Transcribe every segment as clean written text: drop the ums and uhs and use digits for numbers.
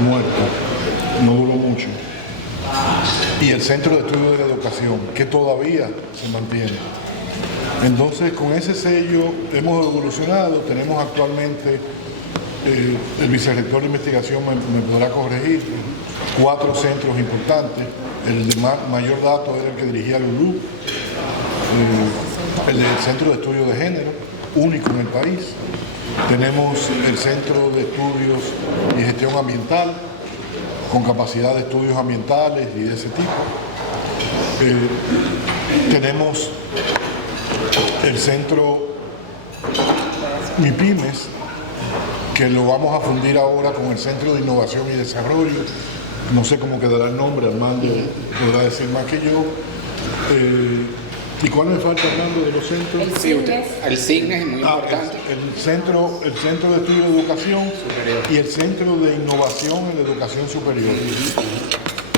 muerto, no duró mucho. Y el Centro de Estudios de la Educación, que todavía se mantiene. Entonces, con ese sello hemos evolucionado. Tenemos actualmente, el vicerrector de investigación me podrá corregir, 4 centros importantes. El de mayor dato era el que dirigía Lulú, el del Centro de Estudios de Género, único en el país. Tenemos el Centro de Estudios y Gestión Ambiental, con capacidad de estudios ambientales y de ese tipo. Tenemos el Centro MIPIMES, que lo vamos a fundir ahora con el Centro de Innovación y Desarrollo. No sé cómo quedará el nombre, Armando podrá decir más que yo. ¿Y cuál me falta, Armando, de los centros? El CIGNES es muy importante. El centro de Estudio de Educación superior. Y el Centro de Innovación en la Educación Superior,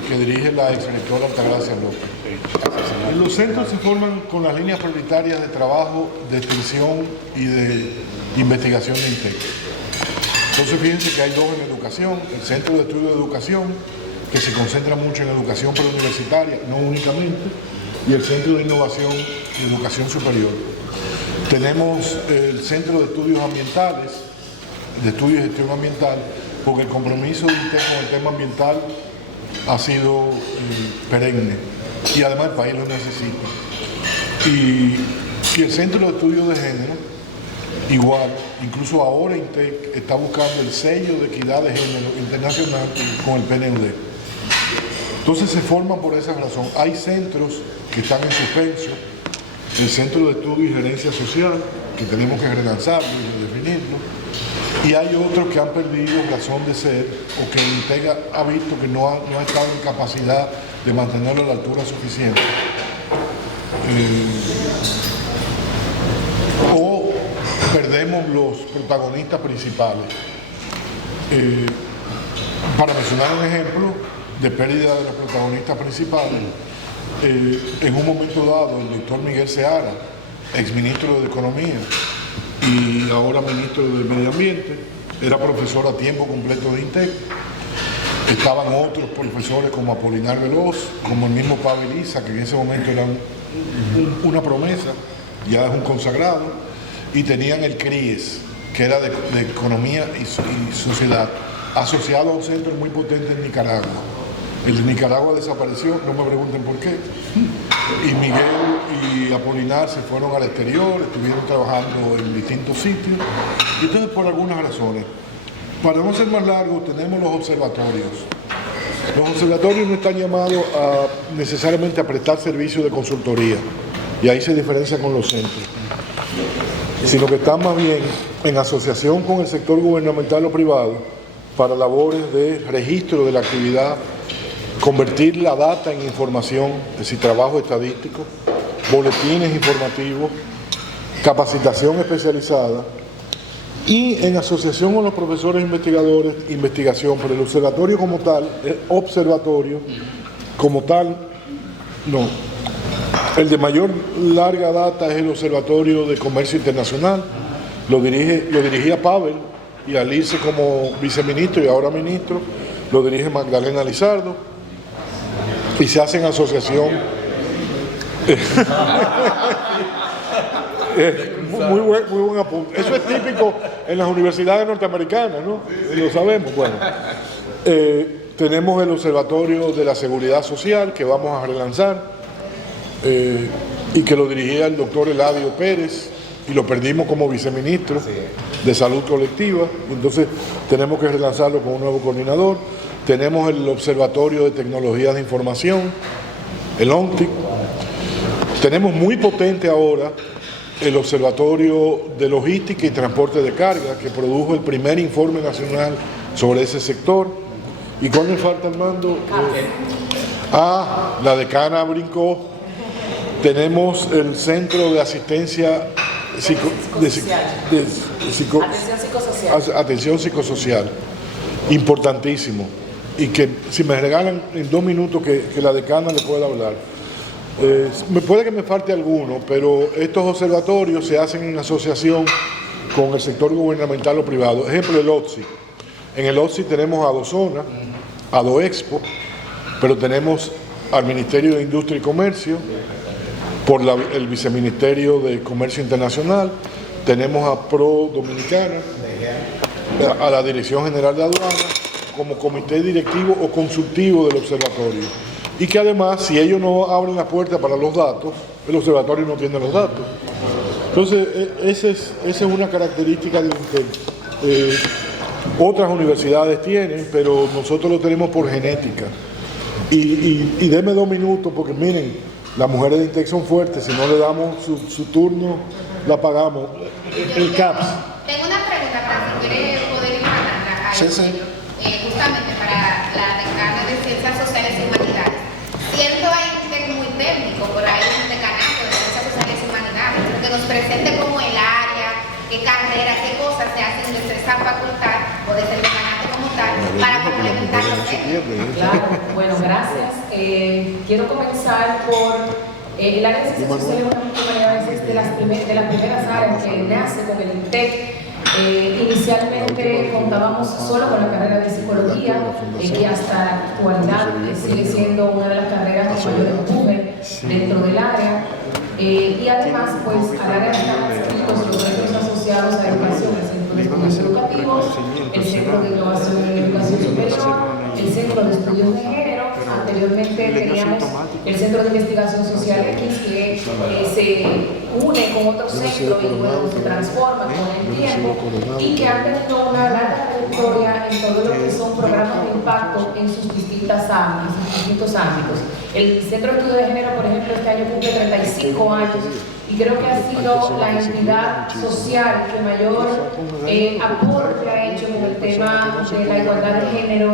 que dirige la exrectora Altagracia López. Los centros se forman con las líneas prioritarias de trabajo, de extensión y de investigación de INTEC. Entonces fíjense que hay 2 en educación: el Centro de Estudio de Educación, que se concentra mucho en educación preuniversitaria, no únicamente, y el Centro de Innovación y Educación Superior. Tenemos el Centro de Estudios Ambientales, de Estudios y Gestión Ambiental, porque el compromiso de INTEC con el tema ambiental ha sido perenne, y además el país lo necesita. Y el Centro de Estudios de Género, igual, incluso ahora INTEC está buscando el sello de equidad de género internacional con el PNUD. Entonces se forman por esa razón. Hay centros que están en suspenso: el Centro de Estudio y Gerencia Social, que tenemos que relanzarlo y redefinirlo, y hay otros que han perdido razón de ser, o que INTEC ha visto que no ha estado en capacidad de mantenerlo a la altura suficiente. O perdemos los protagonistas principales. Para mencionar un ejemplo de pérdida de los protagonistas principales, en un momento dado el doctor Miguel Seara, exministro de Economía y ahora ministro del Medio Ambiente, era profesor a tiempo completo de INTEC. Estaban otros profesores como Apolinar Veloz, como el mismo Pablo Iliza, que en ese momento era una promesa, ya es un consagrado, y tenían el CRIES, que era de Economía y Sociedad, asociado a un centro muy potente en Nicaragua. El de Nicaragua desapareció, no me pregunten por qué. Y Miguel y Apolinar se fueron al exterior, estuvieron trabajando en distintos sitios. Y entonces, por algunas razones, para no ser más largo, tenemos los observatorios. Los observatorios no están llamados a necesariamente a prestar servicios de consultoría, y ahí se diferencia con los centros, sino que están más bien en asociación con el sector gubernamental o privado para labores de registro de la actividad, convertir la data en información, es decir, trabajo estadístico, boletines informativos, capacitación especializada, y en asociación con los profesores investigadores, investigación. Pero el observatorio como tal, no. El de mayor larga data es el Observatorio de Comercio Internacional. Lo dirigía Pavel, y al irse como viceministro y ahora ministro, lo dirige Magdalena Lizardo, y se hace en asociación. Muy buen apunte. Eso es típico en las universidades norteamericanas, ¿no? Lo sabemos. Bueno, tenemos el Observatorio de la Seguridad Social, que vamos a relanzar, y que lo dirigía el doctor Eladio Pérez, y lo perdimos como viceministro de Salud Colectiva. Entonces tenemos que relanzarlo con un nuevo coordinador. Tenemos el Observatorio de Tecnologías de Información, el ONTIC. Tenemos muy potente ahora el Observatorio de Logística y Transporte de Carga, que produjo el primer informe nacional sobre ese sector. ¿Y cuál me falta, Armando? La decana brincó. Tenemos el Centro de Asistencia Atención Psicosocial, importantísimo, y que si me regalan en 2 minutos que la decana le pueda hablar. Me puede que me falte alguno, pero estos observatorios se hacen en asociación con el sector gubernamental o privado. Ejemplo, el OTSI. En el OSCI tenemos a Dozona, a Doexpo, pero tenemos al Ministerio de Industria y Comercio, por el Viceministerio de Comercio Internacional, tenemos a Pro Dominicana, a la Dirección General de Aduanas, como comité directivo o consultivo del observatorio. Y que además, si ellos no abren la puerta para los datos, el observatorio no tiene los datos. Entonces, esa es una característica de que otras universidades tienen, pero nosotros lo tenemos por genética. Y denme 2 minutos, porque miren, las mujeres de INTEC son fuertes, si no le damos su turno, la pagamos. El CAPS. Tengo una pregunta para si quiere poder ir a justamente para la decana de Ciencias Sociales y Humanidades. Siendo ahí un TEC muy técnico, por ahí un decanato de Ciencias Sociales y Humanidades, que nos presente como el área, qué carrera, qué cosas se hacen desde esa facultad o desde el decanato como tal, para complementar los técnicos. Claro, bueno, gracias. Quiero comenzar por el área de Ciencias Sociales y Humanidades, es de las primeras áreas que nace con el INTEC. Inicialmente contábamos solo con la carrera de psicología, que hasta la actualidad sigue siendo una de las carreras de mayor empuje dentro del área. Y además, pues, al área están adscritos los centros asociados a educación, el Centro de Estudios Educativos, el Centro de Innovación en Educación Superior, el Centro de Estudios de Género. Anteriormente teníamos el Centro de Investigación Social X, que se une con otros centros y luego se transforma con el tiempo, y que han tenido una larga trayectoria en todo lo que son programas de impacto en sus distintos ámbitos. El Centro de Estudios de Género, por ejemplo, este año cumple 35 años, y creo que ha sido la entidad social que mayor aporte ha hecho con el tema de la igualdad de género,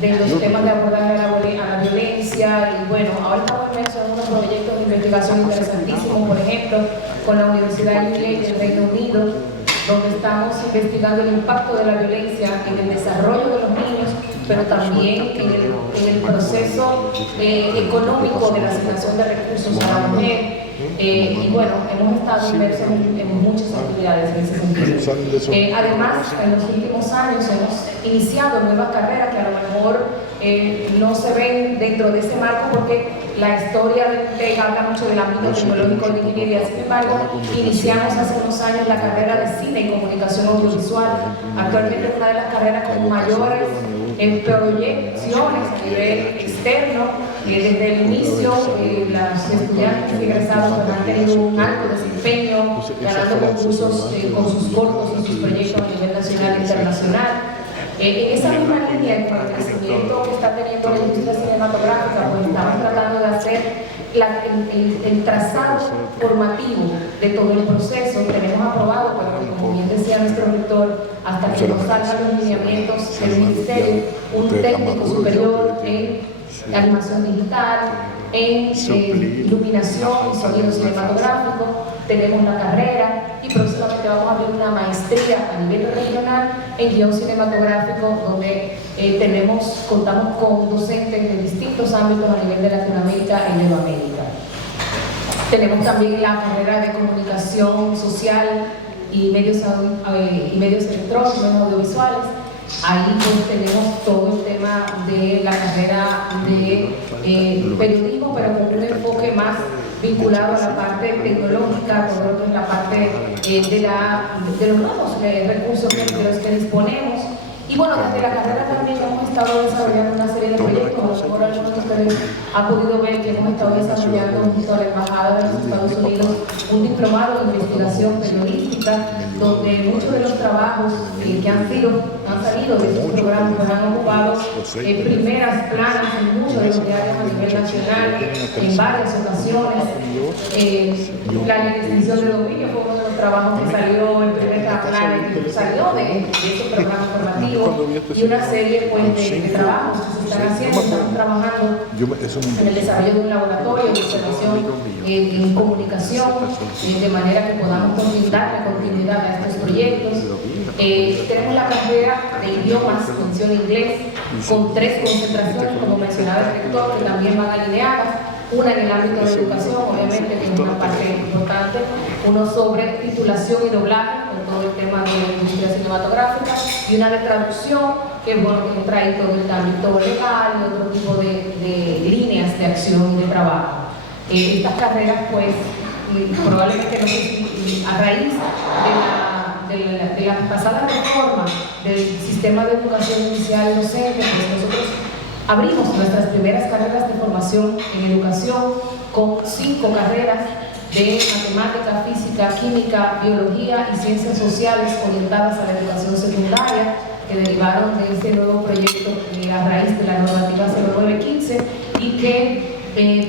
de los temas de abordaje a la violencia. Y bueno, ahora estamos inmersos en unos proyectos de investigación interesantísimos, por ejemplo, con la Universidad de Yale del Reino Unido, donde estamos investigando el impacto de la violencia en el desarrollo de los niños, pero también en el proceso económico de la asignación de recursos a la mujer. Y bueno, hemos estado inmersos en muchas actividades en ese sentido. Además, en los últimos años hemos iniciado nuevas carreras que a lo mejor no se ven dentro de ese marco, porque la historia del TEC habla mucho del ámbito tecnológico de ingeniería. Sin embargo, iniciamos hace unos años la carrera de cine y comunicación audiovisual. Actualmente es una de las carreras con mayores proyecciones a nivel externo. Desde el inicio, los estudiantes egresados han tenido un alto desempeño, ganando concursos con sus cortos y sus proyectos a nivel nacional e internacional. En esa misma línea, con el crecimiento que está teniendo la industria cinematográfica, pues estamos tratando de hacer el trazado formativo de todo el proceso. Tenemos aprobado, pero como bien decía nuestro rector, hasta que nos salgan los lineamientos del ministerio, un técnico superior en animación digital, en iluminación y sonido cinematográfico. Tenemos la carrera y próximamente vamos a abrir una maestría a nivel regional en guión cinematográfico, donde contamos con docentes de distintos ámbitos a nivel de Latinoamérica y de América. Tenemos también la carrera de comunicación social y medios electrónicos, audiovisuales. Ahí pues tenemos todo el tema de la carrera de periodismo, pero con un enfoque más vinculado a la parte tecnológica, todo lo que es la parte de los nuevos recursos de los que disponemos. Y bueno, desde la carrera también hemos estado desarrollando una serie de proyectos. Por algunos de ustedes han podido ver que hemos estado desarrollando junto a la Embajada de los Estados Unidos un diplomado de investigación periodística, donde muchos de los trabajos que han salido de estos programas pues han ocupado primeras planas en muchos de los diarios a nivel nacional, en varias ocasiones. La extensión de dominio fue uno de los trabajos que salió en primera plana, que salió de estos programas formativos. Y una serie pues, de trabajos que se están haciendo. Estamos trabajando en el desarrollo de un laboratorio de observación en comunicación, de manera que podamos darle continuidad a estos proyectos. Tenemos la carrera de idiomas, mención inglés, con 3 concentraciones, como mencionaba el rector, que también van alineadas. Una en el ámbito de educación, obviamente, que es una parte importante, uno sobre titulación y doblaje, con todo el tema de la industria cinematográfica, y una de traducción, que bueno, que trae todo el ámbito legal y otro tipo de líneas de acción y de trabajo. Estas carreras, pues, probablemente no sé si a raíz de la pasada reforma del sistema de educación inicial docente, pues nosotros abrimos nuestras primeras carreras de formación en educación con 5 carreras de matemática, física, química, biología y ciencias sociales orientadas a la educación secundaria, que derivaron de este nuevo proyecto a raíz de la normativa 0915 y que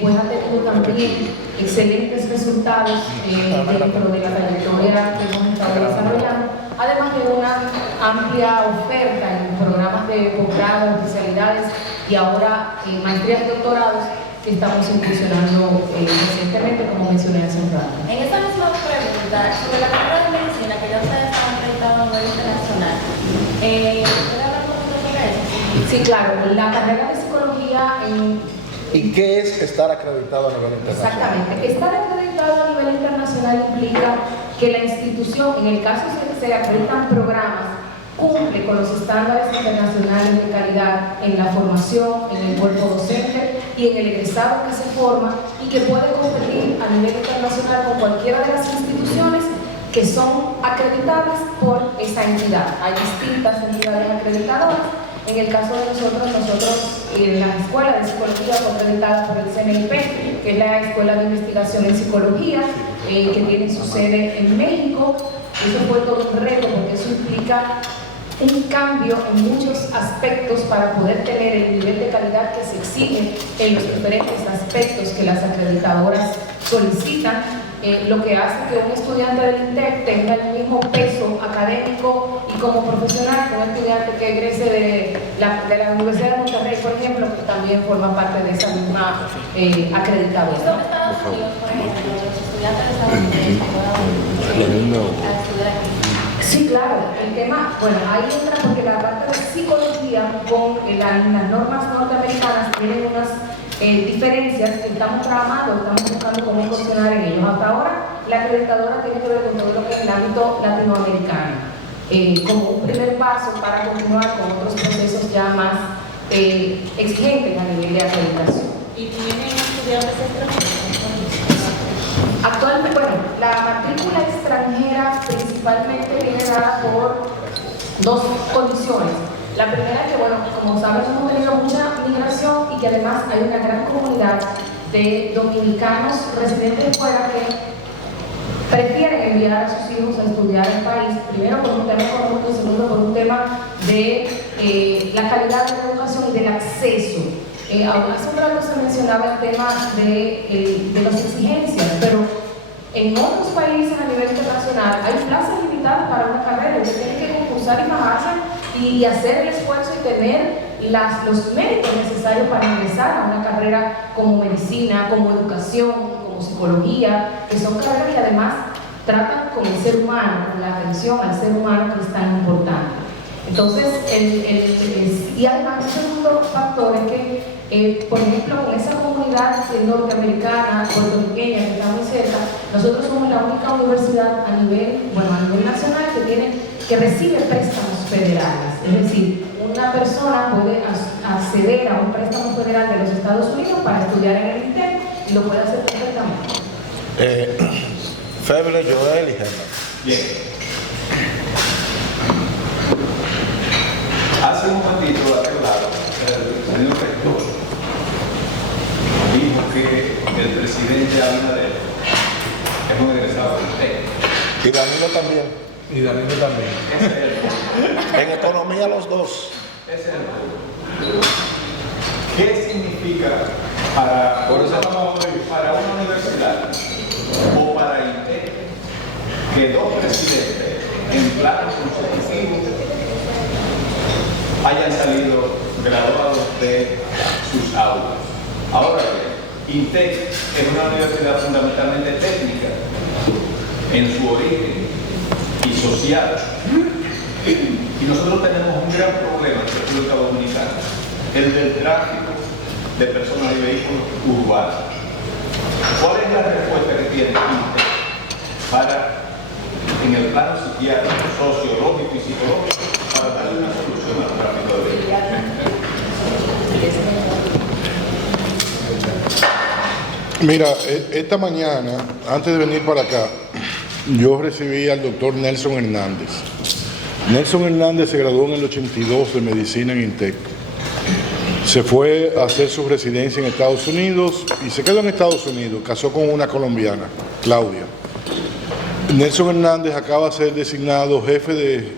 pues ha tenido también excelentes resultados dentro de la trayectoria que hemos estado desarrollando, además de una amplia oferta en programas de posgrado, especialidades y ahora maestrías y doctorados que estamos incursionando recientemente, como mencioné hace un rato. En esa misma pregunta, sobre la carrera de medicina, que ya ustedes están acreditados a nivel internacional, ¿puede hablar un poquito sobre eso? Sí, claro, la carrera de psicología ¿Y qué es estar acreditado a nivel internacional? Exactamente. Estar acreditado a nivel internacional implica que la institución, en el caso de que se acreditan programas, cumple con los estándares internacionales de calidad en la formación, en el cuerpo docente y en el egresado que se forma, y que puede competir a nivel internacional con cualquiera de las instituciones que son acreditadas por esa entidad. Hay distintas entidades acreditadoras. En el caso de nosotros en la Escuela de Psicología fue acreditada por el CNIP, que es la Escuela de Investigación en Psicología, que tiene su sede en México. Eso fue todo un reto, porque eso implica un cambio en muchos aspectos para poder tener el nivel de calidad que se exige en los diferentes aspectos que las acreditadoras solicitan. Lo que hace que un estudiante del INTEC tenga el mismo peso académico y como profesional que un estudiante que egrese de la Universidad de Monterrey, por ejemplo, que también forma parte de esa misma acreditadora. Sobre Estados Unidos, por ejemplo, los estudiantes de Estados Unidos puedan estudiar aquí. Sí, claro, el tema, bueno, ahí entra porque la parte de psicología con las normas norteamericanas tienen unas diferencias que estamos trabajando, estamos buscando cómo funcionar en ellos. Hasta ahora, la acreditadora tiene que ver con todo lo que es el ámbito latinoamericano, como un primer paso para continuar con otros procesos ya más exigentes a nivel de acreditación. ¿Y tienen estudiantes extranjeros? Actualmente, bueno, la matrícula extranjera principalmente viene dada por 2 condiciones. La primera es que, bueno, como saben, hemos tenido mucha migración y que además hay una gran comunidad de dominicanos residentes fuera que prefieren enviar a sus hijos a estudiar el país, primero por un tema económico y segundo por un tema de la calidad de la educación y del acceso. Hace un rato se mencionaba el tema de las exigencias, pero en otros países a nivel internacional hay plazas limitadas para una carrera. Usted tiene que concursar y bajarse y hacer el esfuerzo y tener los méritos necesarios para ingresar a una carrera como medicina, como educación, como psicología, que son carreras que además tratan con el ser humano, con la atención al ser humano, que es tan importante. Entonces, y además un segundo factor es que, por ejemplo, con esa comunidad norteamericana, puertorriqueña, que está muy cerca, nosotros somos la única universidad a nivel nacional que recibe préstamos federales. Es decir, una persona puede acceder a un préstamo federal de los Estados Unidos para estudiar en el INTEC y lo puede hacer perfectamente. Feble, Joel y Gemma. Bien. Hace un momentito a aquel lado, el señor rector dijo que el presidente Abinader es un egresado del TEC. Y Danilo también. Y Danilo también. Ese es el punto. En economía los dos. Ese es el punto. ¿Qué significa para una universidad o para el INTEC que 2 presidentes en plano consecutivo hayan salido graduados de sus aulas? Ahora bien, INTEC es una universidad fundamentalmente técnica en su origen y social. Y nosotros tenemos un gran problema en la República Dominicana, el del tráfico de personas y vehículos urbanos. ¿Cuál es la respuesta que tiene INTEC para en el plano psiquiátrico, sociológico y psicológico para darle una solución al tráfico de drogas. Mira, esta mañana, antes de venir para acá, yo recibí al doctor Nelson Hernández. Nelson Hernández se graduó en el 82 de medicina en INTEC. Se fue a hacer su residencia en Estados Unidos y se quedó en Estados Unidos, casó con una colombiana, Claudia. Nelson Hernández acaba de ser designado jefe de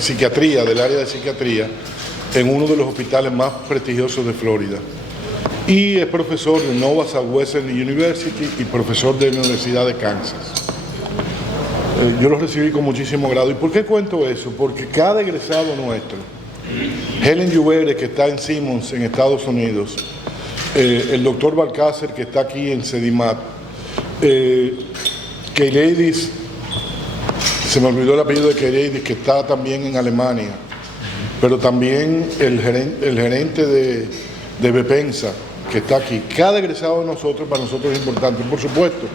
psiquiatría, del área de psiquiatría, en uno de los hospitales más prestigiosos de Florida. Y es profesor de Nova Southwestern University y profesor de la Universidad de Kansas. Yo lo recibí con muchísimo grado. ¿Y por qué cuento eso? Porque cada egresado nuestro, Helen Lluvere, que está en Simmons, en Estados Unidos, el doctor Balcácer, que está aquí en Sedimat, Keileidis, se me olvidó el apellido de Keileidis, que está también en Alemania, pero también el gerente de Bepensa, que está aquí. Cada egresado de nosotros, para nosotros es importante. Por supuesto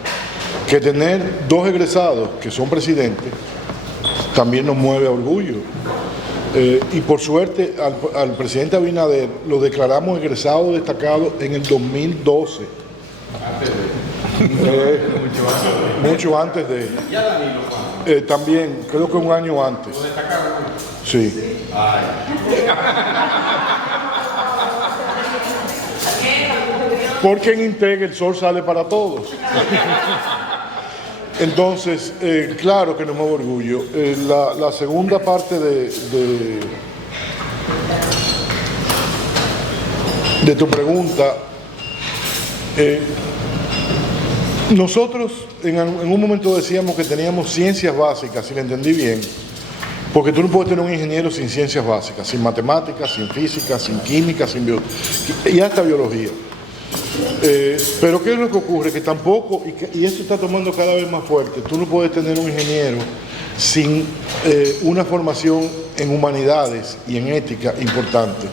que tener 2 egresados que son presidentes también nos mueve a orgullo. Y por suerte al presidente Abinader lo declaramos egresado destacado en el 2012. Mucho antes de también, creo que un año antes. Sí. Porque en INTEC el sol sale para todos. Entonces, claro que nos mueve orgullo. La segunda parte de tu pregunta, nosotros en un momento decíamos que teníamos ciencias básicas, si lo entendí bien, porque tú no puedes tener un ingeniero sin ciencias básicas, sin matemáticas, sin física, sin química, sin y hasta biología. Pero ¿qué es lo que ocurre? Que tampoco, y esto está tomando cada vez más fuerte, tú no puedes tener un ingeniero sin una formación en humanidades y en ética importante.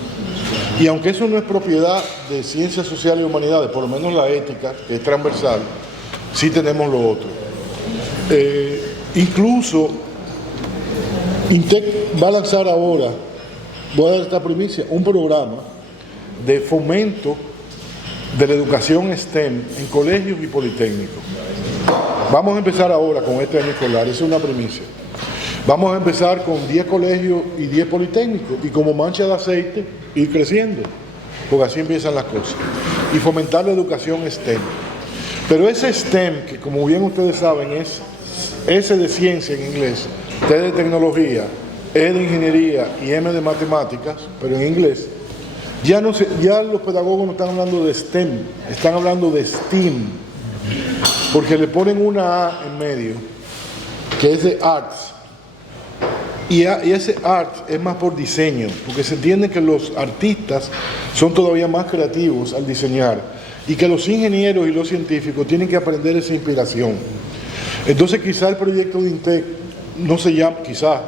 Y aunque eso no es propiedad de ciencias sociales y humanidades, por lo menos la ética, que es transversal, sí tenemos lo otro. Incluso, INTEC va a lanzar ahora, voy a dar esta primicia, un programa de fomento de la educación STEM en colegios y politécnicos. Vamos a empezar ahora con este año escolar, esa es una primicia. Vamos a empezar con 10 colegios y 10 politécnicos y como mancha de aceite ir creciendo, porque así empiezan las cosas. Y fomentar la educación STEM. Pero ese STEM, que como bien ustedes saben es S de ciencia en inglés, T de tecnología, E de ingeniería y M de matemáticas, pero en inglés, ya los pedagogos no están hablando de STEM, están hablando de STEAM, porque le ponen una A en medio, que es de Arts, y ese Arts es más por diseño, porque se entiende que los artistas son todavía más creativos al diseñar, y que los ingenieros y los científicos tienen que aprender esa inspiración. Entonces quizá el proyecto de INTEC no se llama, quizá,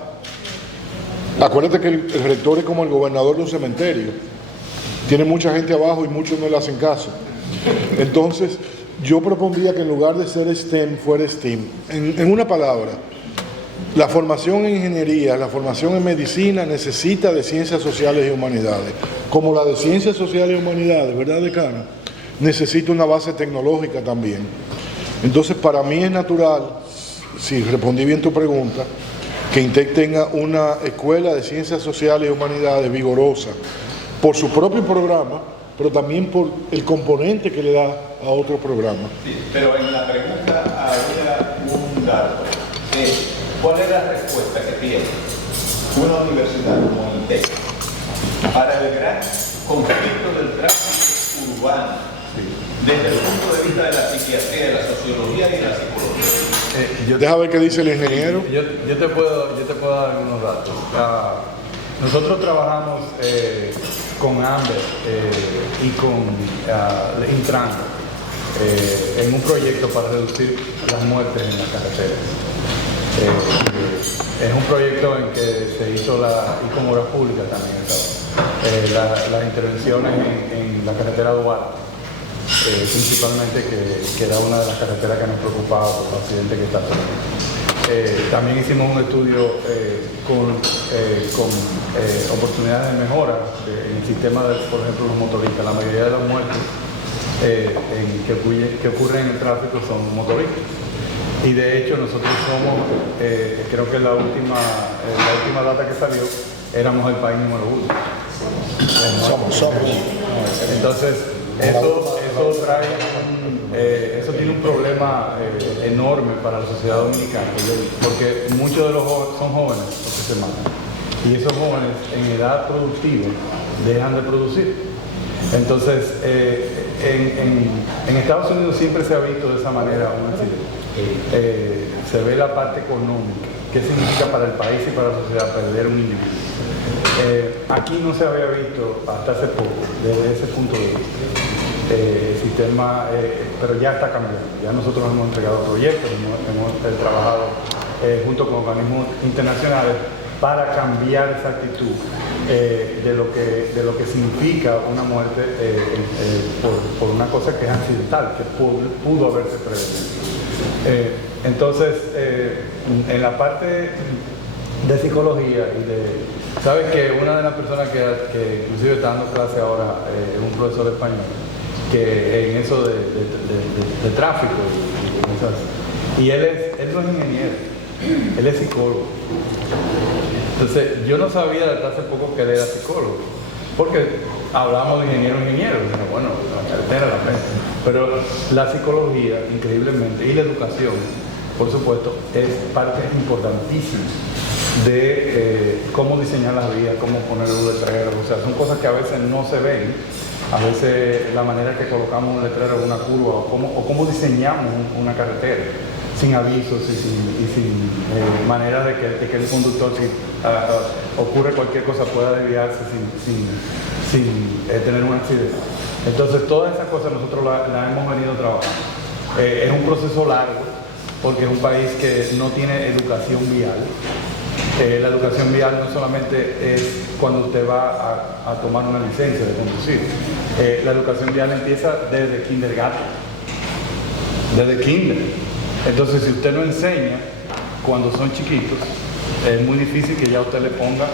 acuérdate que el rector es como el gobernador de un cementerio, tiene mucha gente abajo y muchos no le hacen caso. Entonces, yo propondría que en lugar de ser STEM, fuera STEAM. En una palabra, la formación en ingeniería, la formación en medicina necesita de ciencias sociales y humanidades. Como la de ciencias sociales y humanidades, ¿verdad, decana? Necesita una base tecnológica también. Entonces, para mí es natural, si respondí bien tu pregunta, que INTEC tenga una escuela de ciencias sociales y humanidades vigorosa, por su propio programa, pero también por el componente que le da a otro programa. Sí, pero en la pregunta había un dato. ¿Cuál es la respuesta que tiene una universidad como INTEC para el gran conflicto del tráfico urbano desde el punto de vista de la psiquiatría, de la sociología y de la psicología? Deja ver qué dice el ingeniero. Yo te puedo dar algunos datos. Nosotros trabajamos con AMBER y con Intran en un proyecto para reducir las muertes en las carreteras. Es un proyecto en que se hizo y como obra pública también las intervenciones en la carretera Duarte, principalmente que era una de las carreteras que nos preocupaba por el accidente que está teniendo. también hicimos un estudio con oportunidades de mejora en el sistema de, por ejemplo, los motoristas. La mayoría de las muertes que ocurren en el tráfico son motoristas. Y de hecho nosotros somos, creo que la última data que salió, éramos el país número 1. Somos. Entonces, eso tiene un problema enorme para la sociedad dominicana, porque muchos de los jóvenes son jóvenes los que se matan. Y esos jóvenes en edad productiva dejan de producir. Entonces, en Estados Unidos siempre se ha visto de esa manera un accidente. Se ve la parte económica, qué significa para el país y para la sociedad perder un individuo. Aquí no se había visto hasta hace poco, desde ese punto de vista. El sistema, pero ya está cambiando. Ya nosotros hemos entregado proyectos, hemos trabajado junto con organismos internacionales para cambiar esa actitud de lo que significa una muerte por una cosa que es accidental, que pudo haberse prevenido. Entonces, en la parte de psicología y de... ¿Sabes que una de las personas que inclusive está dando clase ahora es un profesor español, que en eso de tráfico y él no es ingeniero, él es psicólogo. Entonces, yo no sabía hasta hace poco que él era psicólogo, porque hablamos de ingeniero, y bueno, la carretera, la frente. Pero la psicología, increíblemente, y la educación, por supuesto, es parte importantísima de cómo diseñar las vías, cómo poner un letrero. O sea, son cosas que a veces no se ven. A veces la manera que colocamos un letrero en una curva o cómo diseñamos una carretera sin avisos y sin manera de que el conductor, si ocurre cualquier cosa, pueda desviarse sin tener un accidente. Entonces, todas esas cosas nosotros las hemos venido trabajando. Es un proceso largo porque es un país que no tiene educación vial. La educación vial no solamente es cuando usted va a tomar una licencia de conducir. La educación vial empieza desde kindergarten, desde kinder. Entonces, si usted no enseña cuando son chiquitos, es muy difícil que ya usted le ponga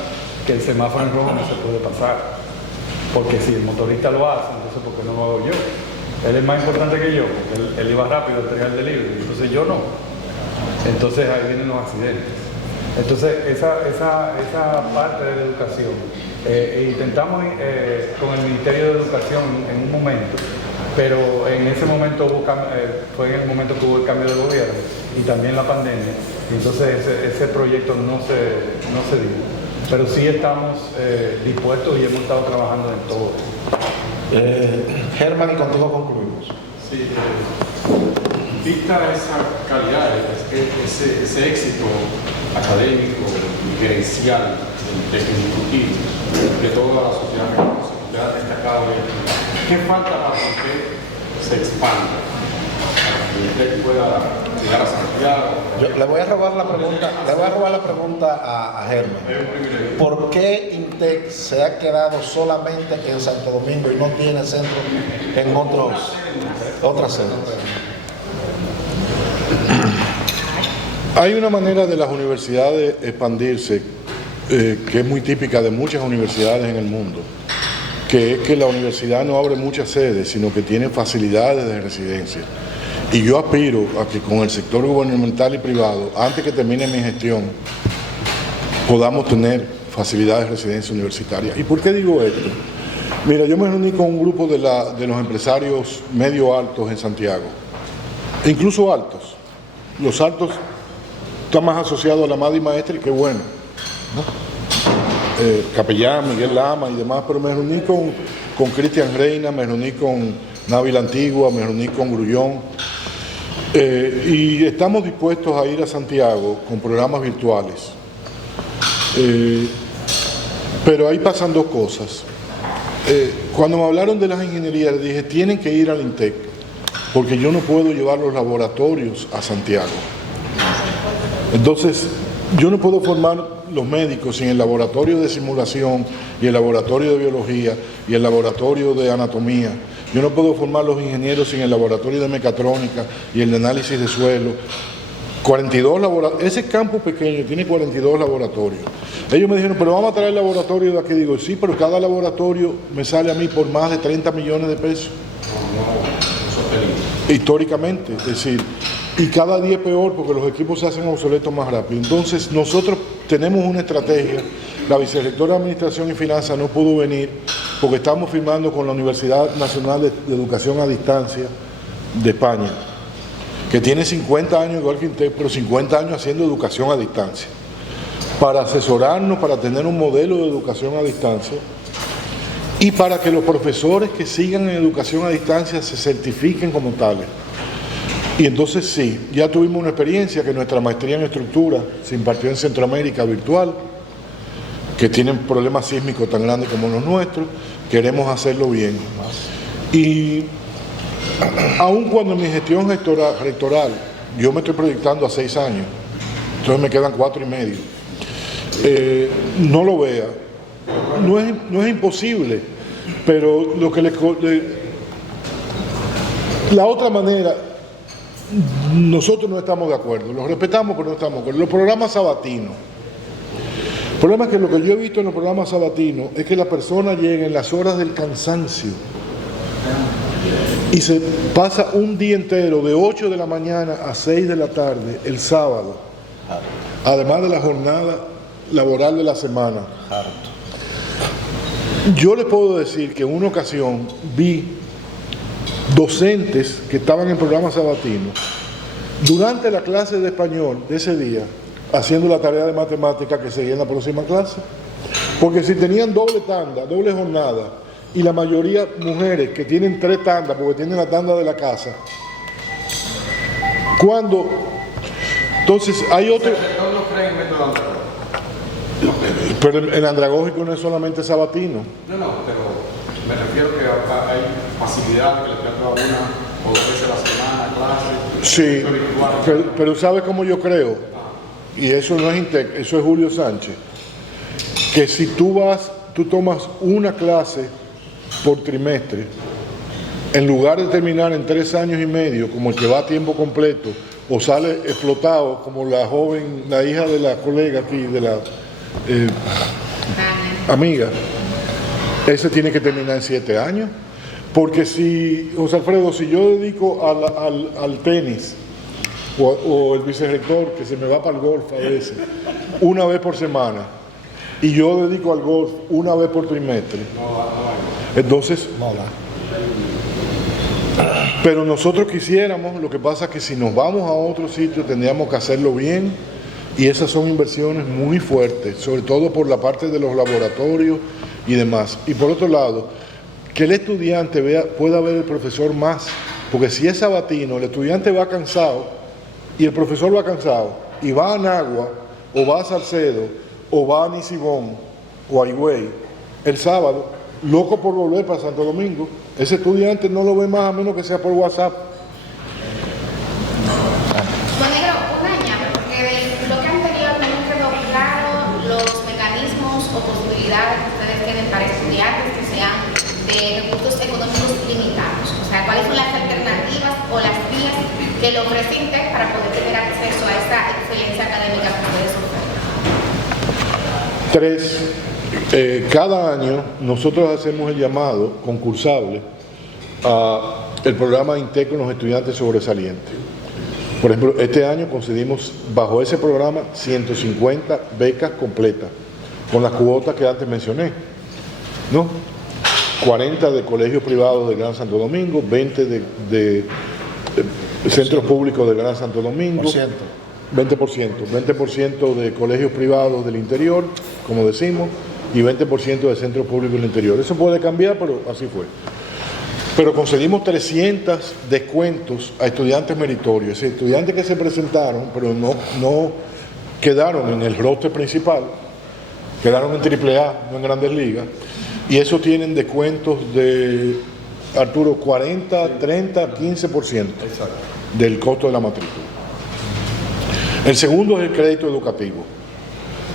que el semáforo en rojo no se puede pasar. Porque si el motorista lo hace, entonces ¿por qué no lo hago yo? Él es más importante que yo, porque él iba rápido a entregar el delivery, entonces yo no. Entonces ahí vienen los accidentes. Entonces esa parte de la educación, intentamos con el Ministerio de Educación en un momento, pero en ese momento fue en el momento que hubo el cambio de gobierno y también la pandemia, y entonces ese proyecto no se dio. Pero sí estamos dispuestos y hemos estado trabajando en todo. Germán, y contigo concluimos. Sí, vista esa calidad, ese éxito académico y gerencial del Ejecutivo que toda la sociedad reconoce, usted ha destacado, ¿qué falta para que se expanda? Para que usted pueda llegar a Santiago. Yo le voy a robar la pregunta a Germán. ¿Por qué INTEC se ha quedado solamente en Santo Domingo y no tiene centro en otras sedes? Hay una manera de las universidades expandirse que es muy típica de muchas universidades en el mundo, que es que la universidad no abre muchas sedes, sino que tiene facilidades de residencia. Y yo aspiro a que con el sector gubernamental y privado, antes que termine mi gestión, podamos tener facilidades de residencia universitaria. ¿Y por qué digo esto? Mira, yo me reuní con un grupo de los empresarios medio altos en Santiago, e incluso altos. Los altos están más asociados a la madre y maestra, y qué bueno, ¿no? Capellán, Miguel Lama y demás, pero me reuní con Cristian Reina, me reuní con Navi la Antigua, me reuní con Grullón, y estamos dispuestos a ir a Santiago con programas virtuales. Pero ahí pasan dos cosas. Cuando me hablaron de las ingenierías, les dije, tienen que ir al INTEC, porque yo no puedo llevar los laboratorios a Santiago. Entonces, yo no puedo formar los médicos sin el laboratorio de simulación y el laboratorio de biología y el laboratorio de anatomía. Yo no puedo formar los ingenieros sin el laboratorio de mecatrónica y el de análisis de suelo. 42 laboratorios. Ese campo pequeño tiene 42 laboratorios. Ellos me dijeron, pero vamos a traer el laboratorio de aquí. Digo, sí, pero cada laboratorio me sale a mí por más de 30 millones de pesos. Históricamente, es decir, y cada día peor porque los equipos se hacen obsoletos más rápido. Entonces, nosotros tenemos una estrategia. La vicerrectora de Administración y Finanzas no pudo venir porque estamos firmando con la Universidad Nacional de Educación a Distancia de España, que tiene 50 años igual que INTEC, pero 50 años haciendo educación a distancia, para asesorarnos, para tener un modelo de educación a distancia y para que los profesores que sigan en educación a distancia se certifiquen como tales. Y entonces sí, ya tuvimos una experiencia que nuestra maestría en estructura se impartió en Centroamérica virtual, que tienen problemas sísmicos tan grandes como los nuestros, queremos hacerlo bien. Y aun cuando en mi gestión rectoral, yo me estoy proyectando a 6 años, entonces me quedan 4 y medio, no lo vea, no es imposible, pero lo que la otra manera, nosotros no estamos de acuerdo, los respetamos pero no estamos de acuerdo. Los programas sabatinos, el problema es que lo que yo he visto en los programas sabatinos es que la persona llega en las horas del cansancio y se pasa un día entero de 8 de la mañana a 6 de la tarde el sábado, además de la jornada laboral de la semana. Yo les puedo decir que en una ocasión vi docentes que estaban en programas sabatinos durante la clase de español de ese día haciendo la tarea de matemática que seguía en la próxima clase, porque si tenían doble tanda, doble jornada, y la mayoría mujeres que tienen 3 tandas porque tienen la tanda de la casa, entonces hay otro, pero el andragógico no es solamente sabatino. No, pero me refiero que hay facilidad que le pierda una o 2 veces a la semana, clase. Sí, pero ¿sabe cómo yo creo? Y eso no es INTEC, eso es Julio Sánchez, que si tú tomas una clase por trimestre, en lugar de terminar en 3 años y medio, como el que va a tiempo completo, o sale explotado, como la joven, la hija de la colega aquí, de la amiga, ese tiene que terminar en 7 años. Porque si, José Alfredo, si yo dedico al tenis, o el vicerrector que se me va para el golf a veces, una vez por semana, y yo dedico al golf una vez por trimestre, entonces no da. Pero nosotros quisiéramos, lo que pasa es que si nos vamos a otro sitio tendríamos que hacerlo bien, y esas son inversiones muy fuertes, sobre todo por la parte de los laboratorios y demás. Y por otro lado, que el estudiante pueda ver el profesor más, porque si es sabatino, el estudiante va cansado y el profesor va cansado y va a Nagua o va a Salcedo o va a Nisibón o a Higüey el sábado, loco por volver para Santo Domingo. Ese estudiante no lo ve más a menos que sea por WhatsApp. Monegro, una añada, porque de lo que anterior no me quedó claro los mecanismos o posibilidades que ustedes tienen para estudiantes que sean de recursos económicos limitados. O sea, ¿cuáles son las alternativas o las vías que le ofrece INTEC para poder tener acceso a esta excelencia académica que ustedes ofrecen? 3. Cada año nosotros hacemos el llamado concursable a el programa INTEC con los estudiantes sobresalientes. Por ejemplo, este año concedimos bajo ese programa 150 becas completas, con las cuotas que antes mencioné, ¿no? 40 de colegios privados del Gran Santo Domingo, 20 de centros públicos del Gran Santo Domingo, 20% de colegios privados del interior, como decimos, y 20% de centros públicos del interior. Eso puede cambiar, pero así fue. Pero concedimos 300 descuentos a estudiantes meritorios, es decir, estudiantes que se presentaron, pero no quedaron en el roster principal, quedaron en AAA, no en Grandes Ligas, y eso tienen descuentos de, Arturo, 40, 30, 15% del costo de la matrícula. El segundo es el crédito educativo.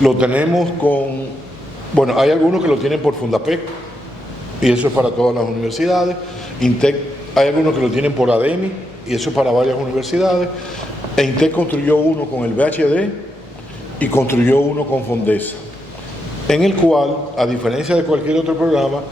Lo tenemos con, bueno, hay algunos que lo tienen por Fundapec, y eso es para todas las universidades. INTEC, hay algunos que lo tienen por ADEMI, y eso es para varias universidades. e INTEC construyó uno con el VHD y construyó uno con Fondesa, en el cual, a diferencia de cualquier otro programa,